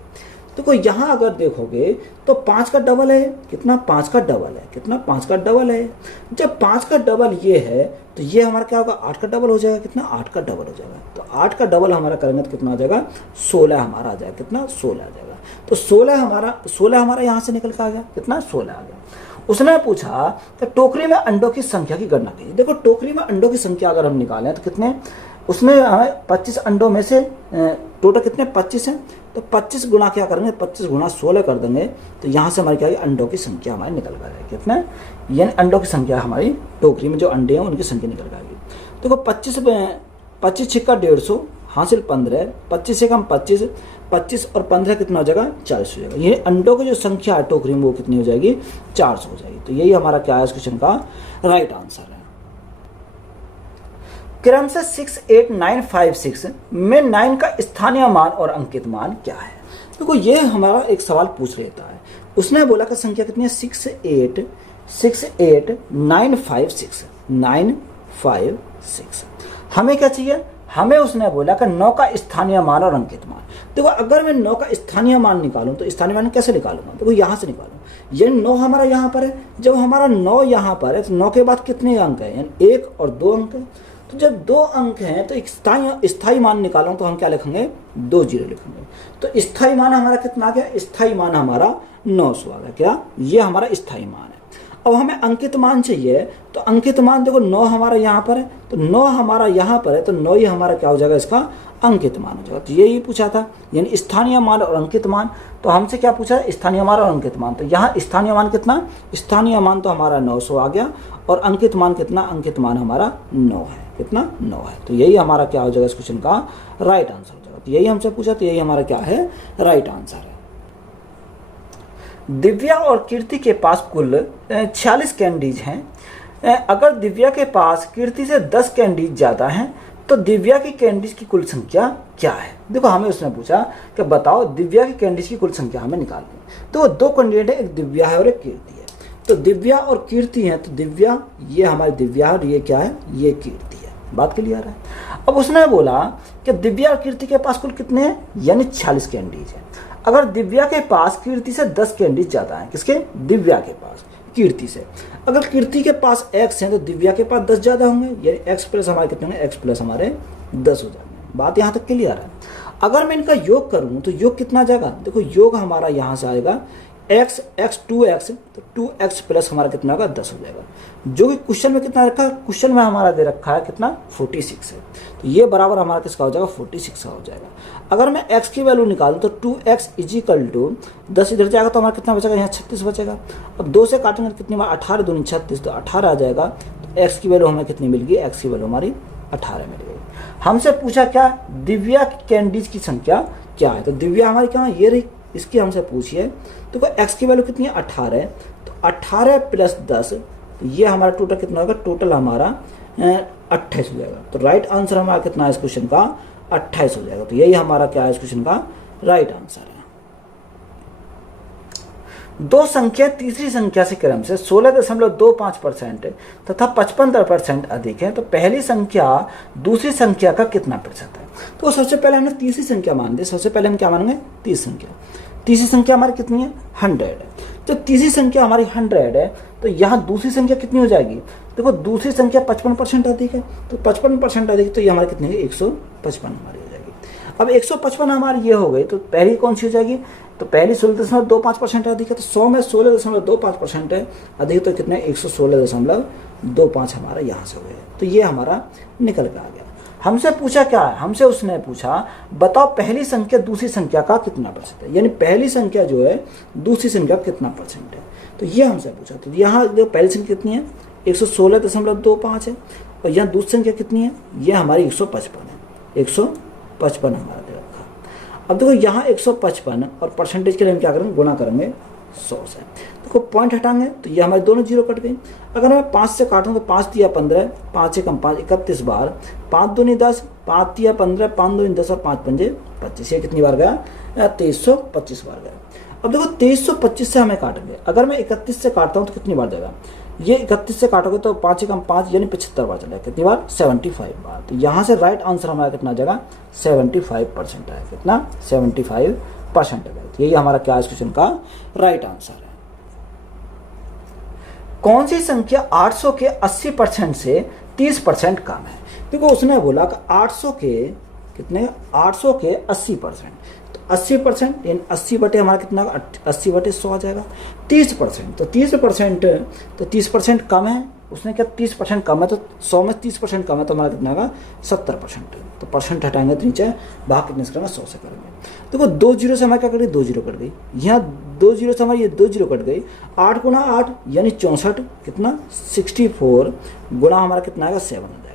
देखो यहाँ अगर देखोगे तो 5 का डबल है, कितना, 5 का डबल है, कितना, 5 का डबल है। जब 5 का डबल ये है तो ये हमारा क्या होगा, 8 का डबल हो जाएगा, कितना, 8 का डबल हो जाएगा। तो 8 का डबल हमारा करेंगे तो कितना आ जाएगा, 16 हमारा आ जाएगा, कितना, 16 आ जाएगा। तो 16 हमारा यहाँ से निकल के आ गया, कितना, 16 आ गया। उसने पूछा कि टोकरी में अंडों की संख्या की गणना कीजिए। देखो टोकरी में अंडों की संख्या अगर हम निकालें तो कितने, उसमें हमें 25 अंडों में से टोटल कितने, 25 हैं, तो 25 गुना क्या करेंगे, 25 गुना 16 कर देंगे, तो यहाँ से हमारी क्या है, अंडों की संख्या हमारी निकल कर आएगी। कितना, यानी अंडों की संख्या हमारी टोकरी में जो अंडे हैं उनकी संख्या निकल कर आएगी। देखो 25 छिक्का 150 हासिल 15, 25 से कम 25, 25 और 15 कितना हो जाएगा, 40 हो जाएगा। ये अंडों की जो संख्या है टोकरी में वो कितनी हो जाएगी, 400 हो जाएगी। तो यही हमारा क्या है इस क्वेश्चन का राइट आंसर है। क्रम से 6, 8, 9, 5, 6 में 9 का स्थानीय मान और अंकित मान क्या है। देखो ये हमारा एक सवाल पूछ लेता है। उसने बोला कि संख्या कितनी है, 6, 8, 9, 5, 6, 9, 5, 6। हमें क्या चाहिए, हमें उसने बोला कि 9 का स्थानीय मान और अंकित मान। देखो अगर मैं 9 का स्थानीय मान निकालूं तो स्थानीय मान कैसे निकालूंगा, देखो यहाँ से निकालूं। ये 9 हमारा यहाँ पर है, जब हमारा 9 यहाँ पर है तो 9 के बाद कितने अंक है, यानी 1 और 2 अंक है। तो जब 2 अंक हैं तो एक स्थायी मान निकालूं तो हम क्या लिखेंगे, 2 जीरो लिखेंगे। तो स्थायी मान हमारा कितना आ गया, स्थायी मान हमारा 900 आ गया। क्या, ये हमारा स्थायी मान है। अब हमें अंकित मान चाहिए, तो अंकित मान देखो 9 हमारा यहाँ पर है, तो 9 हमारा यहाँ पर है, तो 9 ही हमारा क्या हो जाएगा, इसका अंकित मान हो जाएगा। तो यही पूछा था, यानी स्थानीय मान और अंकित मान। तो हमसे क्या पूछा, स्थानीय मान और अंकित मान। तो यहाँ स्थानीय मान कितना, स्थानीय मान तो हमारा 900 आ गया, और अंकित मान कितना, अंकित मान हमारा 9 है, कितना, 9 है। तो यही हमारा क्या हो जाएगा इस क्वेश्चन का राइट आंसर हो जाएगा। तो यही हमसे पूछा, तो यही हमारा क्या है, राइट आंसर है। दिव्या और कीर्ति के पास कुल 46 कैंडीज हैं। अगर दिव्या के पास कीर्ति से 10 कैंडीज ज़्यादा हैं तो दिव्या की कैंडीज की कुल संख्या क्या है। देखो हमें उसने पूछा कि बताओ दिव्या की कैंडीज की कुल संख्या हमें निकालनी है। तो 2 कैंडिडेट है, एक दिव्या है और एक कीर्ति है। तो दिव्या और कीर्ति है, तो दिव्या ये हमारी दिव्या है और ये क्या है, ये कीर्ति है। बात क्लियर है। अब उसने बोला कि दिव्या और कीर्ति के पास कुल कितने हैं, यानी 46 कैंडीज है। अगर दिव्या के पास कीर्ति से 10 कैंडीज ज़्यादा हैं, किसके, दिव्या के पास कीर्ति से। अगर कीर्ति के पास x है तो दिव्या के पास 10 ज़्यादा होंगे, यानी x प्लस हमारे कितने होंगे, x प्लस हमारे 10 हो जाएंगे। बात यहाँ तक क्लियर है। अगर मैं इनका योग करूँ तो योग कितना जाएगा, देखो योग हमारा यहाँ से आएगा x 2x, तो 2x प्लस हमारा कितना होगा, 10 हो जाएगा। जो कि क्वेश्चन में कितना रखा है, क्वेश्चन में हमारा दे रखा है कितना, 46 है। तो ये बराबर हमारा किसका हो जाएगा, 46 का हो जाएगा। अगर मैं x की वैल्यू निकालूं तो 2x इजिकल टू 10 इधर जाएगा तो हमारा कितना बचेगा, यहाँ 36 बचेगा। अब 2 से काटेंगे तो कितनी बार, 18 दूनी 36, तो 18 आ जाएगा। तो x की वैल्यू हमें कितनी मिल गई, x की वैल्यू हमारी 18 मिल गई। हमसे पूछा क्या, दिव्या कैंडीज की संख्या क्या है। तो दिव्या हमारी क्या है, ये रही, इसकी हमसे पूछिए। तो x की वैल्यू कितनी है, 18 है। तो 18 प्लस 10, तो ये हमारा टोटल कितना होगा, टोटल हमारा 28 हो जाएगा। तो राइट आंसर हमारा कितना है इस क्वेश्चन का? 28 हो जाएगा। तो यही हमारा क्या है इस क्वेश्चन का राइट आंसर है। दो संख्या तीसरी संख्या से क्रम से 16.25% तथा 55% अधिक है, तो पहली संख्या दूसरी संख्या का कितना प्रतिशत है? तो सबसे पहले हमने तीसरी संख्या मान दी। सबसे पहले हम क्या मानेंगे? तीसरी संख्या। तीसरी संख्या हमारी कितनी है? 100 है। तो तीसरी संख्या हमारी 100 है, तो यहाँ दूसरी संख्या कितनी हो जाएगी? देखो दूसरी संख्या 55% अधिक है, तो 55% अधिक, तो ये हमारी कितनी है? 155 हमारी हो जाएगी। अब 155 हमारी ये हो गई, तो पहली कौन सी हो जाएगी? तो पहली 16.25% अधिक है, तो 100 में 16.25% है अधिक, तो कितने? 116.25 हमारा यहाँ से हो गया। तो ये हमारा निकल के आ गया। हमसे पूछा क्या है? हमसे उसने पूछा बताओ पहली संख्या दूसरी संख्या का कितना परसेंट है, यानी पहली संख्या जो है दूसरी संख्या का कितना परसेंट है, तो ये हमसे पूछा। तो यहाँ देखो पहली संख्या कितनी है? 116.25 है, और यहाँ दूसरी संख्या कितनी है? ये हमारी 155 है। 155 हमारा दे रखा। अब देखो यहाँ 155 और परसेंटेज के लिए हम क्या करेंगे? गुणा करेंगे 100 से। देखो पॉइंट हटाएंगे तो ये हमारे दोनों जीरो कट गई। अगर मैं 5 से काटूँ तो 5 दिया 15, 5 से कम 5, 31 बार, 5 दूनी 10, 5 दिया 15, 5 दूनी 10 और 5 पंजे 25। ये कितनी बार गया? 2325 बार गया। अब देखो 2325 से हमें काटेंगे। अगर मैं 31 से काटता हूँ तो कितनी बार जाएगा? ये 31 से काटोगे तो 5 से कम 5 यानी 75 बार चलेगा। कितनी बार? 75 बार। तो यहाँ से राइट आंसर हमारा कितना जाएगा? 75% है। कितना? 75% है। यही हमारा क्या इस क्वेश्चन का राइट आंसर है। कौन सी संख्या 800 के 80% से 30% कम है? देखो उसने बोला कि 800 के कितने? 800 के 80%, तो 80% यानी 80 बटे हमारा कितना? 80 बटे 100 आ जाएगा। 30%, तो 30% कम है। उसने क्या 30% कम है, तो 100 में 30% कम है, तो हमारा कितना होगा? 70%। तो परसेंट हटाएंगे तो नीचे भाग कितने से करेंगे? 100 से करेंगे। देखो 2 जीरो से हमारे क्या कट गई? 2 जीरो कट गई। यहाँ 2 जीरो से हमारी ये 2 जीरो कट गई। 8 गुणा 8 यानी 64, कितना? 64 गुणा हमारा कितना आएगा? 7 हो जाएगा।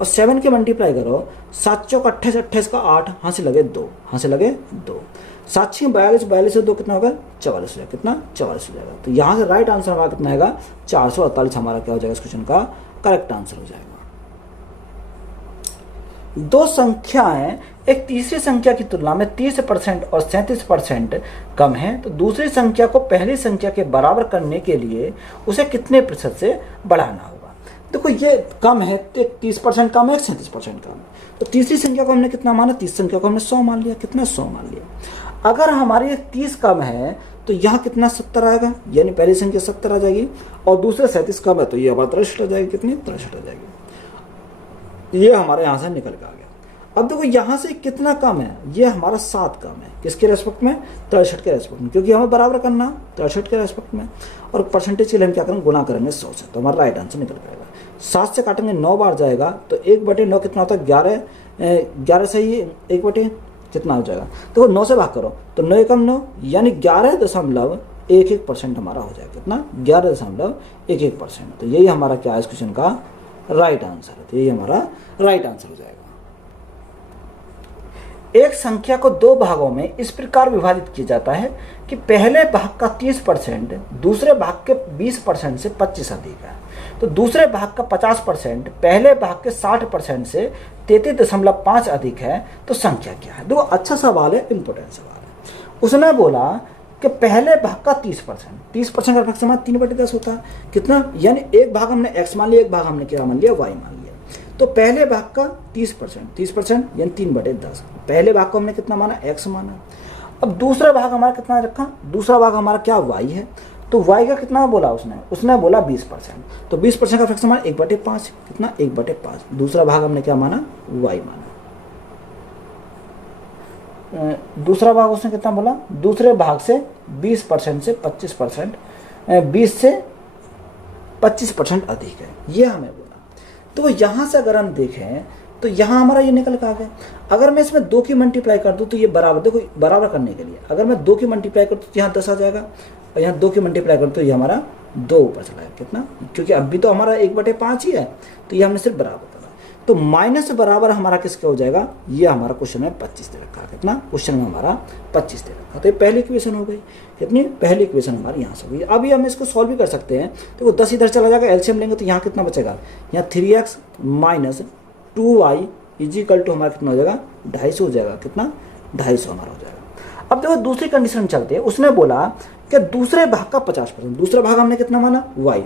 और 7 के मल्टीप्लाई करो, 7 चौक 28, 28 का 8, हाँ से लगे 2, हाँ से लगे 2, 7 6 42, 42 से 2 कितना होगा? 44 हो जाएगा। कितना? 44 हो जाएगा। तो यहाँ से राइट आंसर हमारा कितना आएगा? 448 हमारा क्या हो जाएगा इस क्वेश्चन का करेक्ट आंसर हो जाएगा। दो संख्याएं एक तीसरी संख्या की तुलना में 30% और 37% कम है, तो दूसरी संख्या को पहली संख्या के बराबर करने के लिए उसे कितने प्रतिशत से बढ़ाना होगा? देखो ये कम है, 30% कम है, 37% कम है, तो तीसरी संख्या को हमने कितना माना? तीसरी संख्या को हमने 100 मान लिया। कितना? 100 मान लिया। अगर हमारी 30 कम है तो यहाँ कितना? 70 आएगा, यानी पहली संख्या 70 आ जाएगी, और दूसरे 37 कम है तो ये हमारा 63 आ जाएगी। कितनी? 63 आ जाएगी। ये हमारे यहाँ से निकल के आ गया। अब देखो यहाँ से कितना कम है? ये हमारा 7 कम है। किसके रेस्पेक्ट में? 63 के रेस्पेक्ट में, क्योंकि हमें बराबर करना 63 के रेस्पेक्ट में, और परसेंटेज के लिए हम क्या करेंगे? गुणा करेंगे 100 से, तो हमारा राइट आंसर निकल जाएगा। 7 से काटेंगे 9 बार जाएगा, तो 1/9 कितना होता है? 11 से ही 1/, कितना हो जाएगा? देखो 9 से भाग करो तो 9 एकम 9 यानी 11.11% हमारा हो जाएगा। कितना? 11.11%। तो यही हमारा क्या है इस क्वेश्चन का राइट आंसर है। तो यही हमारा राइट आंसर हो जाएगा। एक संख्या को 2 भागों में इस प्रकार विभाजित किया जाता है कि पहले भाग का 30% दूसरे भाग के 20% से 25 अधिक है, तो दूसरे भाग का 50% पहले भाग के 60% से 33.5 अधिक है, तो संख्या क्या है? देखो अच्छा सवाल है, इंपॉर्टेंट सवाल है। उसने बोला कि पहले भाग का 30% का अपेक्षा 3/10 होता है। कितना? यानी एक भाग हमने x मान लिया, एक भाग हमने क्या मान लिया? y मान लिया। तो पहले भाग का 30% यानी 3/10, पहले भाग को हमने कितना माना? x माना। अब दूसरा भाग हमारा कितना रखा? दूसरा भाग हमारा क्या? y है। तो y का कितना बोला उसने बोला 20%, तो 20% का फ्रैक्शन हमारा 1/5। कितना? 1/5। दूसरा भाग हमने क्या माना? y माना। दूसरा भाग उसने कितना बोला? दूसरे भाग से 20% से 25%, 20 से 25% अधिक है, ये हमें बोला। तो यहाँ से अगर हम देखें तो यहाँ हमारा ये निकल के आ गया। अगर मैं इसमें 2 की मल्टीप्लाई कर दूँ तो ये बराबर, देखो बराबर करने के लिए अगर मैं 2 की मल्टीप्लाई कर दूँ तो यहाँ 10 आ जाएगा, और यहाँ 2 की मल्टीप्लाई कर दूँ तो ये हमारा 2 ऊपर चला है। कितना? क्योंकि अभी तो हमारा 1/5 ही है, तो ये हमने सिर्फ बराबर करा। तो माइनस बराबर हमारा किसका हो जाएगा, ये हमारा क्वेश्चन में 25 दे रखा है। कितना क्वेश्चन में हमारा 25 दे रखा है। तो ये पहली इक्वेशन हो गई। कितनी, पहली इक्वेशन हमारी यहाँ से हो गई। अभी हम इसको सॉल्व भी कर सकते हैं। तो 10 इधर चला जाएगा, एलसीएम लेंगे तो यहाँ कितना बचेगा, यहाँ 3x minus 2y is equal to हमारा कितना हो जाएगा, 250 हो जाएगा। कितना, 250 हमारा हो जाएगा। अब देखो दूसरी कंडीशन चलते हैं। उसने बोला कि दूसरे भाग का 50%, दूसरा भाग हमने कितना माना, y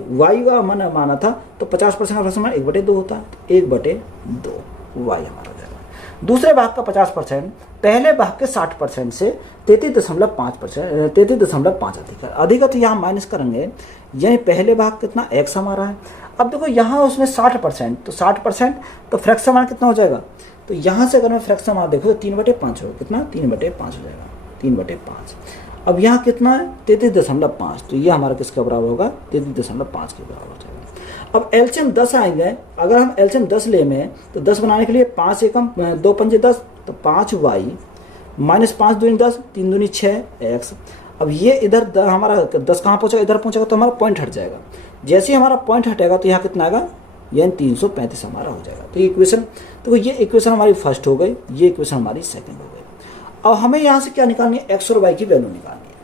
का माना था, तो 50% का फ्रैक्शन 1/2 होता है, 1/2 y हमारा हो जाएगा। दूसरे भाग का 50% पहले भाग के 60% से 33.5%, 33.5 अधिक है, तो यहाँ माइनस करेंगे, यानी पहले भाग कितना x हमारा है। अब देखो यहाँ उसमें 60%, तो 60% तो फ्रैक्शन हमारा कितना हो जाएगा, तो यहाँ से अगर मैं फ्रैक्शन हमारा देखो तो 3/5 होगा। कितना, 3/5 हो जाएगा, 3/5। अब यहाँ कितना है, 33.5, तो ये हमारा किसका बराबर होगा, 33.5 के बराबर हो जाएगा। अब एलसीएम 10 आएंगे, अगर हम एलसीएम 10 ले में तो 10 बनाने के लिए 5 एकम 2 पंजे 10, तो 5y माइनस 5 दूनी 10, 3 दूनी 6x। अब ये इधर हमारा 10 कहाँ पहुँचेगा, इधर पहुँचेगा, तो हमारा पॉइंट हट जाएगा। जैसे ही हमारा पॉइंट हटेगा तो यहाँ कितना आएगा, यानी 335 हमारा हो जाएगा। तो ये इक्वेशन, तो ये इक्वेशन हमारी फर्स्ट हो गई, ये इक्वेशन हमारी सेकंड हो गई। अब हमें यहाँ से क्या निकालनी है, x और y की वैल्यू निकालनी है।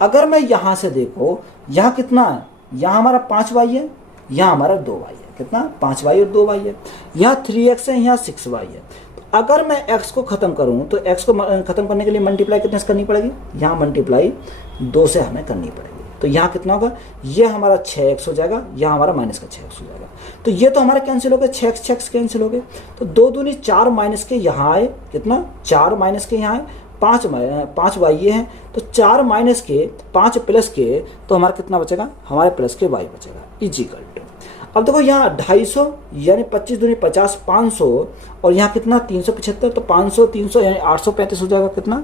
अगर मैं यहाँ से देखो, यहाँ कितना है, यहाँ हमारा 5y है, यहाँ हमारा 2y है। कितना, 5y और 2y है। यहाँ 3x है, यहाँ 6y है। तो अगर मैं x को खत्म करूँ तो x को खत्म करने के लिए मल्टीप्लाई कितने से करनी पड़ेगी, यहाँ मल्टीप्लाई 2 से हमें करनी पड़ेगी। तो यहाँ कितना होगा, ये हमारा 6x हो जाएगा, यहाँ हमारा माइनस का 6x हो जाएगा। तो ये तो हमारा कैंसिल हो गया, 6x कैंसिल हो गए। तो 2 दूनी 4 माइनस के यहाँ आए, कितना, 4 माइनस के यहाँ आए, 5 y ये हैं, तो 4 माइनस के 5 प्लस के, तो हमारा कितना बचेगा, हमारे प्लस के y बचेगा इजिकल टू। अब देखो यहाँ 250 यानी 25 दूनी 50, 500, और यहाँ कितना 375, तो 500 300 यानी 835 हो जाएगा। कितना,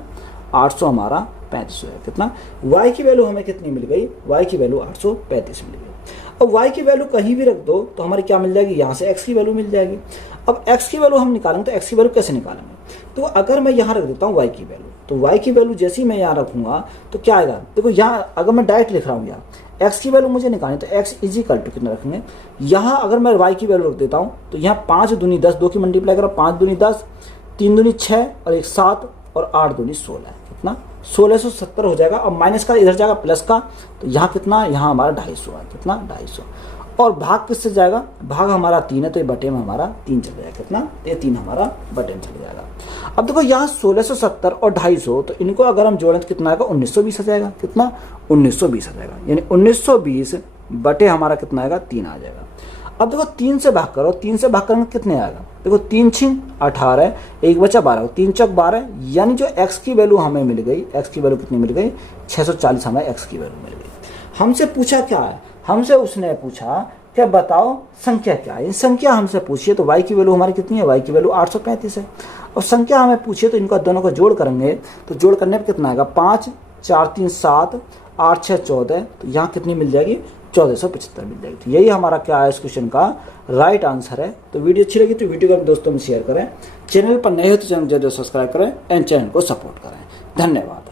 800 हमारा 35 हो जाएगा। कितना, y की वैल्यू हमें कितनी मिल गई, y की वैल्यू 835 मिल गई। अब y की वैल्यू कहीं भी रख दो तो हमारी क्या मिल जाएगी, यहाँ से x की वैल्यू मिल जाएगी। अब x की वैल्यू हम निकालेंगे, तो x की वैल्यू कैसे निकालेंगे, तो अगर मैं यहाँ रख देता हूँ y की वैल्यू, तो y की वैल्यू जैसे ही मैं यहाँ रखूँगा तो क्या आएगा, देखो यहाँ अगर मैं डायरेक्ट लिख रहा हूँ, यहाँ x की वैल्यू मुझे निकालनी, तो x इजिकल टू कितना रखेंगे, यहाँ अगर मैं y की वैल्यू रख देता हूँ तो यहाँ 5 दूनी 10, 2 की मल्टीप्लाई करो, 5 दूनी 10, 3 दूनी 6 और 1 7 और 8 दूनी 16 है। कितना, 1670 हो जाएगा। अब माइनस का इधर जाएगा प्लस का, तो यहाँ कितना, यहाँ हमारा 250 है। कितना, 250। और भाग किससे जाएगा, भाग हमारा 3 है, तो ये बटे में हमारा 3 चला जाएगा। कितना, तो ये 3 हमारा बटे में चला जाएगा। अब देखो यहाँ 1670 और 250, तो इनको अगर हम जोड़ें तो कितना आएगा, 1920 आ जाएगा। कितना, 1920 आ जाएगा, यानी 1920 बटे हमारा कितना आएगा, 3 आ जाएगा। अब देखो 3 से भाग करो, 3 से भाग करने में कितने आएगा, देखो 3 छिंग 18, 1 बचा 12, 3 चौक 12, यानी जो x की वैल्यू हमें मिल गई, x की वैल्यू कितनी मिल गई, 640 हमें x की वैल्यू मिल गई। हमसे पूछा क्या है, हमसे उसने पूछा क्या बताओ संख्या क्या है। संख्या हमसे पूछिए तो y की वैल्यू हमारी कितनी है, y की वैल्यू 835 है। और संख्या हमें पूछिए तो इनका दोनों को जोड़ करेंगे, तो जोड़ करने पर कितना आएगा, 5 4 3 7 8 6 14, तो यहाँ कितनी मिल जाएगी, 1475 मिल जाएगी। तो यही हमारा क्या है इस क्वेश्चन का राइट आंसर है। तो वीडियो अच्छी लगी तो वीडियो को अपने दोस्तों में शेयर करें, चैनल पर नए हो तो चैनल जरूर सब्सक्राइब करें एंड चैनल को सपोर्ट करें। धन्यवाद।